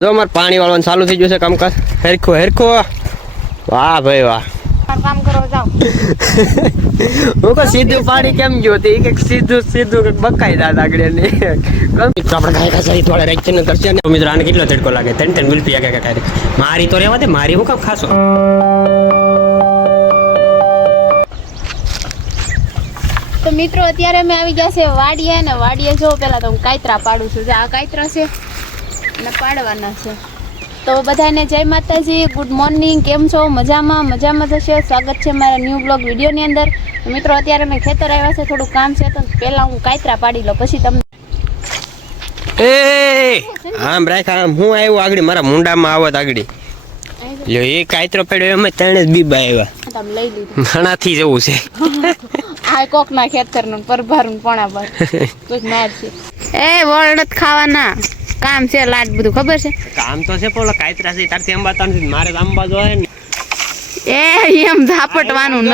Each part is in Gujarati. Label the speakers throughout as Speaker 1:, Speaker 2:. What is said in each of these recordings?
Speaker 1: જો અમારે પાણી વાળવાનું ચાલુ થઈ ગયું છે કામકાજ. હેરખો હેરખો. વાહ ભાઈ વાહ.
Speaker 2: કામ કરો જાઓ.
Speaker 1: હું કહું સીધું પાણી કેમ ગયું તે એક સીધું સીધું કંઈક બકાઈ દાદ આગળ ને આપણે ગાય ખાસા થોડા રેક્શન કરશે ને મિત્રો આને કેટલો તડકો લાગે? ત્રણ ત્રણ મિલ પીયા કે ખારી મારી તો રહેવા દે મારી હું કામ ખાસો
Speaker 2: તો મિત્રો અત્યારે અમે આવી ગયા છે વાડીએ ને વાડીએ જો પેલા તો હું કાયતરા પાડું છું. આ કાયતરા છે અને પાડવાના છે. તો બધાને જય માતાજી ગુડ મોર્નિંગ કેમ છો? મજામાં? મજામાં થશે સ્વાગત છે મારા ન્યૂ બ્લોગ વિડીયોની અંદર. મિત્રો અત્યારે મેં ખેતર આવ્યા છે થોડું કામ છે તો પહેલાં હું કાયતરા પાડી લઉં પછી તમને
Speaker 1: એ આમ રાખ આમ હું આવ્યો આગળ મારા મુંડામાં આવત આગળ. લ્યો એ કાયતરો પડ્યો એમ ત્રણે જ બીબા આવ્યા.
Speaker 2: તમે લઈ લીધું.
Speaker 1: ઘણાથી જવું છે.
Speaker 2: આ કોકના ખેતરનું પરભારું આ પર તો જ માર છે. એ વળડ ખાવાના. કામ છે લાટ બધું ખબર છે?
Speaker 1: કામ તો છે પણ કાયતરા છે તારથી અંબાતા નથી મારે અંબા જો ને.
Speaker 2: એ એમ ઝાપટવાનું ન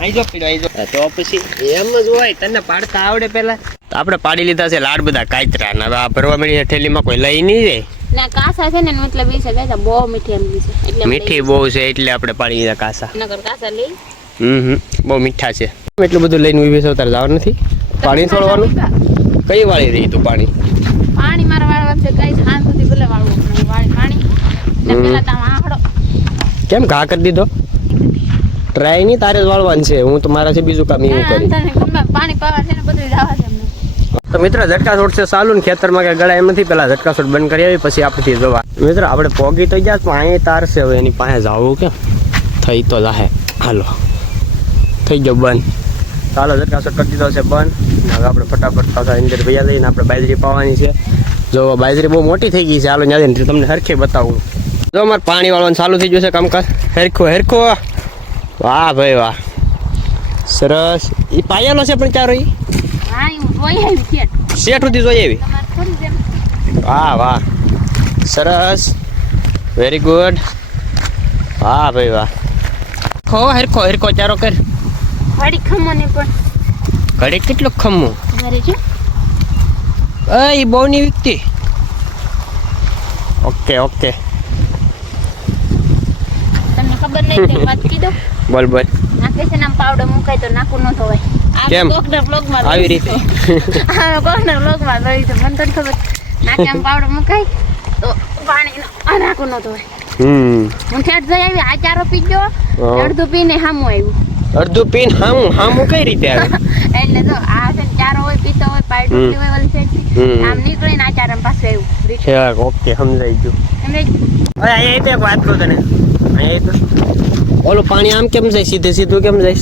Speaker 1: આઈ જો પીડો આઈ જો. તો પછી એમ જ હોય તને પાડતા આવડે પેલા તો આપણે પાડી લીધા છે લાડ બધા કાયતરા ને હવે આ ભરવા મળી થેલીમાં કોઈ લઈ નહીં જાય.
Speaker 2: ના કાસા છે ને મતલબ એ છે કે બહુ મીઠી એમ છે. એટલે
Speaker 1: મીઠી બહુ છે એટલે આપણે પાડી લીધા કાસા.
Speaker 2: નકર કાસા લઈ?
Speaker 1: હમ હમ બહુ મીઠા છે. એટલું બધું લઈને ઊભી છે તારે જવાનું નથી? પાણી છોડવાનું? કઈ વાળી રહી તું પાણી?
Speaker 2: છે કઈ સાંજ સુધી ભલે વાળવું પણ વાળી પાણી. ને પેલા તમે આંકડો.
Speaker 1: કેમ ઘા કરી દીધો? ટ્રાય નહીં તારે જ વાળવાનું છે. હું તો મારાથી બીજું કામ એવું કરી.
Speaker 2: પાણી પાવા છે ને બધું જવા છે
Speaker 1: તો મિત્ર છે ચાલુ ને ખેતરમાં કે ગળા એમ નથી. પેલા ઝટકા છોડ બંધ કરી આવી પછી આપણે જોવા. મિત્ર આપણે પોગી તો ગયા પણ અહીં તારશે હવે એની પાસે જવું કેમ થઈ તો જાહે. હાલો. થઈ ગયો બંધ. ચાલો ઝટકા છોડ કરી દીધો છે બંધ. ને હવે આપણે ફટાફટ પાછા અંદર ભૈયા લઈને આપણે બાજરી પાવાની છે. જો બાજરી બહુ મોટી થઈ ગઈ છે. હાલો ત્યાં તમને હરખે બતાવું. જો અમારે પાણી વાળવાનું ચાલુ થઈ ગયું છે કામકાજ. હરખો હેરખો. વાહ ભાઈ વાહ. સરસ. એ પાયેલો છે પણ ચારો
Speaker 2: છે.
Speaker 1: શેઠ સુધી જોઈએ એવી વાહ વાહ. સરસ. વેરી ગુડ વાહ ભાઈ વાહ. ખો હરખો હરખો ચારો કર.
Speaker 2: ઘડી ખમો ને પણ.
Speaker 1: ઘડી કેટલો ખમું?
Speaker 2: જો
Speaker 1: એ બહુ ની વિકતી. Okay okay.
Speaker 2: તમને ખબર નહીં તે વાત કીધો
Speaker 1: બોલ બોલ.
Speaker 2: નાખે છે ને આમ પાવડર મુકાય તો નાખું ન ધોવાય. આ
Speaker 1: કેમ?
Speaker 2: કોકના બ્લોગમાં
Speaker 1: આવી રીતે?
Speaker 2: આ કોકના બ્લોગમાં જોઈ છે મને તો નહીં ખબર. નાખે આમ પાવડર મુકાય તો પાણી આ નાખું ન ધોવાય.
Speaker 1: હમ.
Speaker 2: હું ઠેઠ જઈ આવી આ ચારો પીજો. અડધું પીને હામું આવ્યું.
Speaker 1: અડધું પીને હામું? હામું કઈ રીતે આવે?
Speaker 2: એટલે તો આ છે ચારો હોય પીતો હોય
Speaker 1: પાડી
Speaker 2: હોય. આમ નીકળીને આ ચારામાં આવ્યું રીટ.
Speaker 1: ઓકે સમજાઈ ગયું.
Speaker 2: એમને
Speaker 1: અરે અહીંયા તો એક વાત કહું તને. અહીંયા તો ઓલું પાણી આમ કેમ જાય? સીધે સીધું કેમ જાય?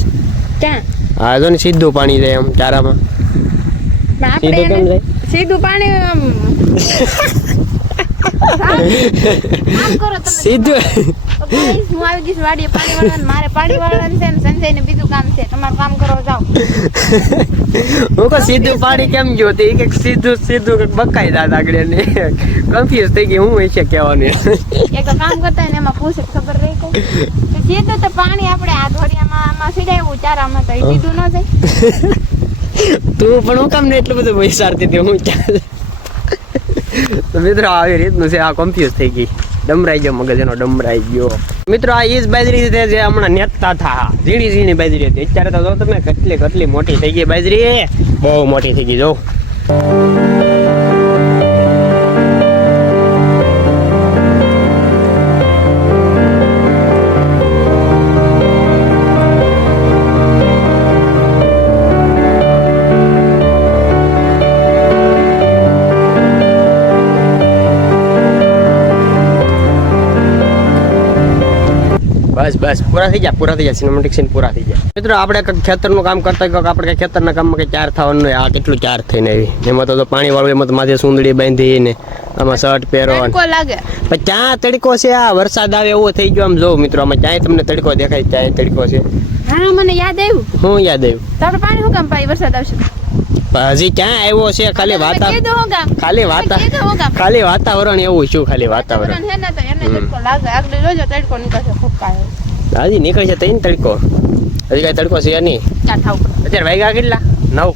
Speaker 2: ક્યાં?
Speaker 1: હા જો ને સીધું પાણી જાય આમ ચારામાં. સીધું કેમ જાય?
Speaker 2: સીધું પાણી આમ આમ
Speaker 1: સીધું
Speaker 2: હું આવી વાડીએ. પાણી વાળવાનું મારે પાણી વાળવાનું છે ને બીજું કામ છે. તમારું કામ કરો જાઓ.
Speaker 1: હું કહું સીધું પાણી કેમ ગયું તે એક સીધું સીધું કંઈક બકાઈ દાદ આગળ ને કન્ફ્યુઝ થઈ ગઈ હું છે કહેવાનું.
Speaker 2: એક તો કામ કરતા ને એમાં પૂછે ખબર રહી કઈ તો સીધું તો પાણી આપણે આ ધોરિયામાં આમાં સીડાયું ચારામાં તો સીધું ન જાય.
Speaker 1: તું પણ હું કામ ને એટલું બધું વિચારતી હતી હું ક્યાં મિત્રો આવી રીતનું છે આ કન્ફ્યુઝ થઈ ગઈ. ડમરાઈ ગયો મગજ એનો ડમરાઈ ગયો. મિત્રો, આ ઈજ બાજરી છે જે હમણાં નેતા થા. ઝીણી ઝીણી બાજરી હતી. અત્યારે તો તમે, કેટલી કેટલી મોટી થઈ ગઈ બાજરી. બહુ મોટી થઈ ગઈ, જો. પૂરા થઈ ગયા પૂરા થઈ ગયા સિનેમેટિક સીન પૂરા થઈ જાય. મિત્રો આપણે કંઈક ખેતરનું કામ કરતા કંઈક આપણે કંઈક ખેતરના કામમાં કંઈ ચાર થવાનું આ કેટલું ચાર થઈને આવી. એમાં તો પાણી વાળું એમાં તો માથે સુંદડી બાંધી ને આમાં શર્ટ પહેરો
Speaker 2: લાગે.
Speaker 1: પણ ક્યાં તડકો છે આ વરસાદ આવે એવો થઈ ગયો આમ જોઉં મિત્રો આમાં ચાય તમને તડકો દેખાય ચાય તડકો છે.
Speaker 2: હા મને યાદ આવ્યું.
Speaker 1: હું યાદ આવ્યું?
Speaker 2: તારું પાણી શું કામ પાઈ વરસાદ આવશે?
Speaker 1: હજી ક્યાં આવ્યો છે? ખાલી વાતા ખાલી વાતા ખાલી વાતાવરણ એવું શું ખાલી વાતાવરણ.
Speaker 2: છે
Speaker 1: હજી નીકળી છે તઈને તડકો. હજી કાંઈ તડકો છે નહીં. અત્યારે વાગ્યા કેટલા? નવ.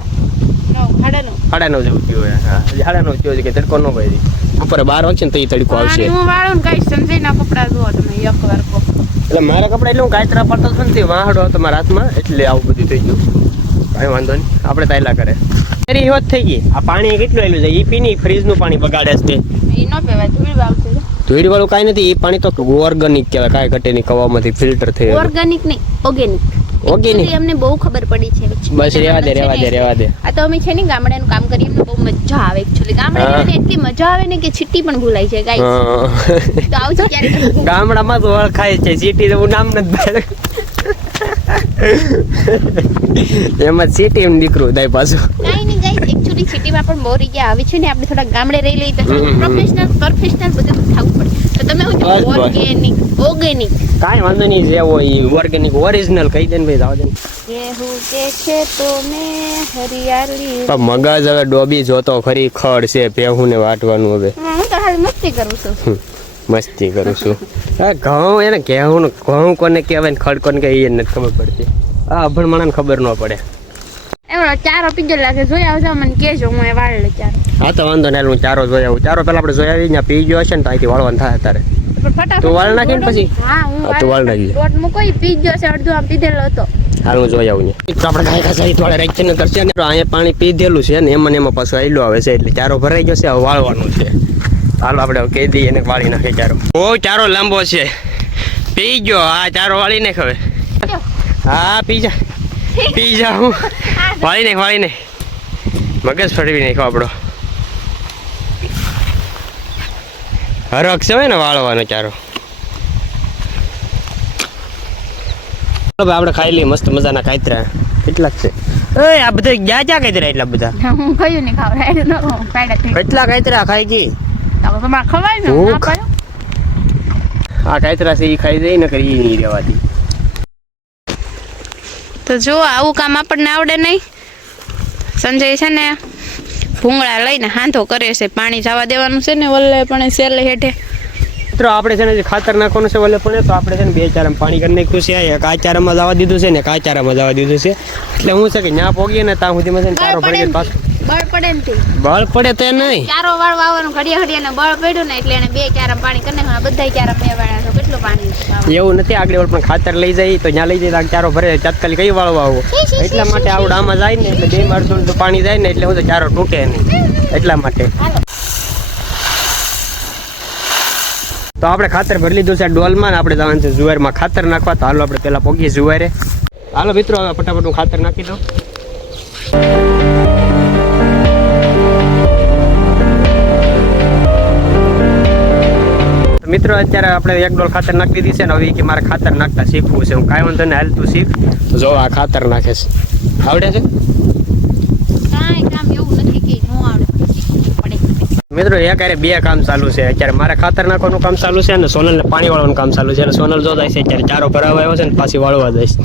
Speaker 1: સાડા જેવું થયું હા સાડા નવ થયું છે કે તડકો ન ભાઈ બપોરે બાર વાગશે ને તો એ તડકો આવશે.
Speaker 2: પાણી હું વાળું ને સંજયના કપડા જુઓ તમે
Speaker 1: એટલે મારા કપડાં એટલે હું કાયતરા પડતો હતો ને વાહડો હતો મારા હાથમાં એટલે આવું બધું થઈ ગયું. કાંઈ વાંધો નહીં. આપણે તાયલા કરે. એરી હિંમત થઈ ગઈ. આ પાણી કેટલું આવેલું છે? એ પીની ફ્રીજનું પાણી બગાડે છે.
Speaker 2: એ ન પીવાય ધૂળ આવશે
Speaker 1: ધોઈડ વાળું કાંઈ નથી એ પાણી તો ઓર્ગેનિક કહેવાય કાંઈ ઘટે નહીં કવામાંથી ફિલ્ટર થઈ
Speaker 2: ઓર્ગેનિક નહીં ઓર્ગેનિક
Speaker 1: ઓર્ગેનિક
Speaker 2: અમને બહુ ખબર પડી છે.
Speaker 1: બસ રેવા દે રેવા દે રેવા દે.
Speaker 2: આ તો અમે છે ને ગામડાનું કામ કરીએ અમને બહુ મજા આવે એક્ચ્યુઅલી ગામડાની એટલી મજા આવે ને કે છીટી પણ ભૂલાઈ જાય ગાઈસ. તો આવજો ક્યારે
Speaker 1: ગામડામાં તો ઓળખાય છે છીટી તો નામ નથી. એમાં છીટી એમ દીકરું દાઈ પાછું.
Speaker 2: કઈ નહીં આપણી સિટીમાં પણ બહુ જગ્યા આવી છે ને આપણે થોડા ગામડે રહી લઈએ તો પ્રોફેશનલ પરફેશનલ બધું ખાવું પડે. તો તમે હું ઓર્ગેનિક ઓર્ગેનિક
Speaker 1: કાંઈ વાંધો નહીં જે હોય ઓર્ગેનિક ઓરિજિનલ કહી દે ને ભાઈ જાવ મગજ હવે ડોબી જોતો ખરી ખડ છે પેહું ને વાટવાનું હવે.
Speaker 2: મસ્તી કરું છું.
Speaker 1: મસ્તી કરું છું. ઘઉં એને ઘઉં ઘઉં કોને કહેવાય ને ખડ કોને કહેવાય એ નથી ખબર પડતી. આ અભણ માણસને ખબર ન પડે.
Speaker 2: એમનો ચારો પીજો લાગે જોઈ આવજો મને કહેજો હું એ વાળ ચારો.
Speaker 1: હા તો વાંધો નહીં હું ચારો જોઈ આવું. ચારો પેલા આપણે જોઈ આવી ત્યાં પી ગયો હશે ને તો અહીંથી વાળવાનું થાય તારે તું વાળ નાખીને પછી?
Speaker 2: હા હું
Speaker 1: તું વાળ નાખી.
Speaker 2: લોટ મૂકો ઈ પીજો છે અડધો આમ પીધેલો હતો.
Speaker 1: હાલ હું જોઈ આવું તો આપણે ગાય ખાસા થોડે રાખી કરશે ને અહીંયા પાણી પીધેલું છે ને એમાં એમાં પાછું આયલું આવે છે એટલે ચારો ભરાઈ ગયો છે હવે વાળવાનું છે. હાલો આપણે હવે કહી દઈએ એને વાળી નાખે ચારો. બહુ ચારો લાંબો છે. પી ગયો હા ચારો વાળી નાખ હવે. હા પી જા. પી જા હું વાળી નાખ વાળી નાખ. મગજ ફળવી નાખો આપણો. હરખ છે હોય ને વાળવાનો ચારો આપડે આપણે ખાઈ લઈએ મસ્ત મજાના કાયતરા. કેટલાક છે? એ આ બધા ગયા ક્યાં કાયતરા એટલા બધા?
Speaker 2: હું કયું નહીં નો થઈ
Speaker 1: કેટલા કાયતરા ખાઈ ગઈ?
Speaker 2: ખવાય ને
Speaker 1: આ કાયતરા છે એ ખાઈ જઈ ને કરી નહીં રહેવાતી
Speaker 2: તો જો આવું કામ આપણને આવડે નહીં. સંજય છે ને ભૂંગળા લઈને હાંધો કરે છે પાણી જવા દેવાનું છે ને વલ્લે પણ સેલે હેઠે.
Speaker 1: મિત્રો આપણે છે ને જે ખાતર નાખવાનું છે વલ્લે પણ તો આપણે છે ને બે ચારામાં પાણી કરી નાખ્યું છે એક આ ચારામાં જવા દીધું છે ને એક આ ચારામાં જવા દીધું છે. એટલે હું છે કે ત્યાં પોગીએ ને ત્યાં સુધીમાં છે ને ચારો ભરી પાછું
Speaker 2: બળ પડે ને તે.
Speaker 1: બળ પડે તો નહીં.
Speaker 2: ચારો વાળ વાવવાનું ઘડિયા ઘડિયા ને બળ પડ્યું ને એટલે એને બે ચારા પાણી કરી નાખવાના બધા ચારા બે વાળા તો કેટલું પાણી
Speaker 1: એવું નથી આગળ વળ પણ ખાતર લઈ જાય તો ત્યાં લઈ જાય ચારો ભરે. તાત્કાલિક કઈ વાળવા આવો એટલા માટે આવડ આમાં જાય ને એટલે બે મારતું પાણી જાય ને એટલે હું તો ચારો તૂટે નહીં. એટલા માટે. તો આપણે ખાતર ભરી લીધું છે આ ડોલમાં આપણે જવાનું છે જુવારમાં. ખાતર નાખવા તો હાલો આપણે પેલા પોગીએ જુવારે. હાલો મિત્રો હવે ફટાફટ હું ખાતર નાખી દઉં. મિત્રો અત્યારે આપણે એક ડોલ ખાતર નાખી દીધી છે ને હવે કે મારે ખાતર નાખતા શીખવું છે. હું કાંઈ વાંધો ને હાલ તું શીખ. જો આ ખાતર નાખે છે. આવડે છે? મિત્રો એક હારે બે કામ ચાલુ છે. અત્યારે મારે ખાતર નાખવાનું કામ ચાલુ છે અને સોનલને પાણી વાળવાનું કામ ચાલુ છે. અને સોનલ જો જાય છે અત્યારે ચારો ભરાવા આવ્યો છે ને પાછી વાળવા જાય છે.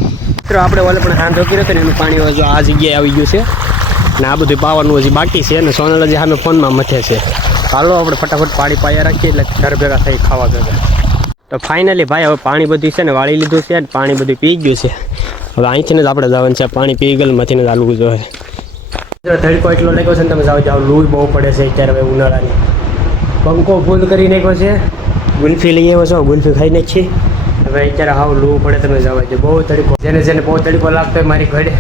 Speaker 1: મિત્રો આપણે ઓલે પણ હાથ રોકી રહ્યો ને એનું પાણી જો આ જગ્યાએ આવી ગયું છે. ને આ બધું પાવાનું હજી બાકી છે અને સોનલ હજી સામે ફોનમાં મથે છે. હાલો, આપણે ફટાફટ પાણી પાયા રાખીએ એટલે ઘર ભેગા થઈ ખાવા ભેગા. તો ફાઇનલી ભાઈ, હવે પાણી બધું છે ને વાળી લીધું છે ને પાણી બધું પી ગયું છે. હવે અહીંથી જ આપણે જવાનું છે પાણી પી ગયેલમાંથી જ હાલવું જોઈએ જો તડકો એટલો લાગ્યો છે ને તમે જાઓ જાઓ લૂ બહુ પડે છે અત્યારે હવે ઉનાળાની. પંખો ફૂલ કરી નાખ્યો છે. ગુલ્ફી લઈ આવ્યો છો? ગુલ્ફી ખાઈ નાખી. હવે અત્યારે હાવ લૂ પડે, તમે જવા છે બહુ તડકો જેને જેને બહુ તડકો લાગતો હોય મારી ઘરે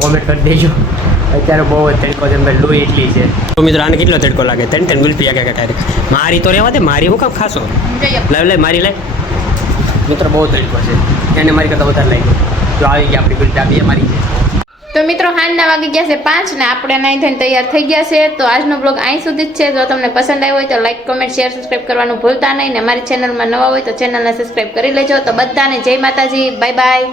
Speaker 1: કોમેન્ટ કરી દેજો. અત્યારે બહુ જ તડકો છે મેં લૂ એટલી છે. તો મિત્રો આને કેટલો તડકો લાગે? ત્રણ ત્રણ ગુલ્ફી આગળ ડાયરેક્ટ. મારી તો રહેવા દે મારી હું કામ ખાશો? લાવ લે મારી લે મિત્રો બહુ તડકો છે. એને મારી કરતાં વધારે લાગ્યો. જો આવી ગયા આપણી બે મારી છે.
Speaker 2: તો મિત્રો હાંજના વાગી ગયા છે પાંચ ને આપણે નાઈ થઈને તૈયાર થઈ ગયા છે. તો આજનો બ્લોગ અહીં સુધી જ છે. જો તમને પસંદ આવ્યો હોય તો લાઈક કમેન્ટ શેર સબસ્ક્રાઈબ કરવાનું ભૂલતા નહીં. ને મારી ચેનલમાં નવા હોય તો ચેનલને સબસ્ક્રાઈબ કરી લેજો. તો બધાને જય માતાજી. Bye bye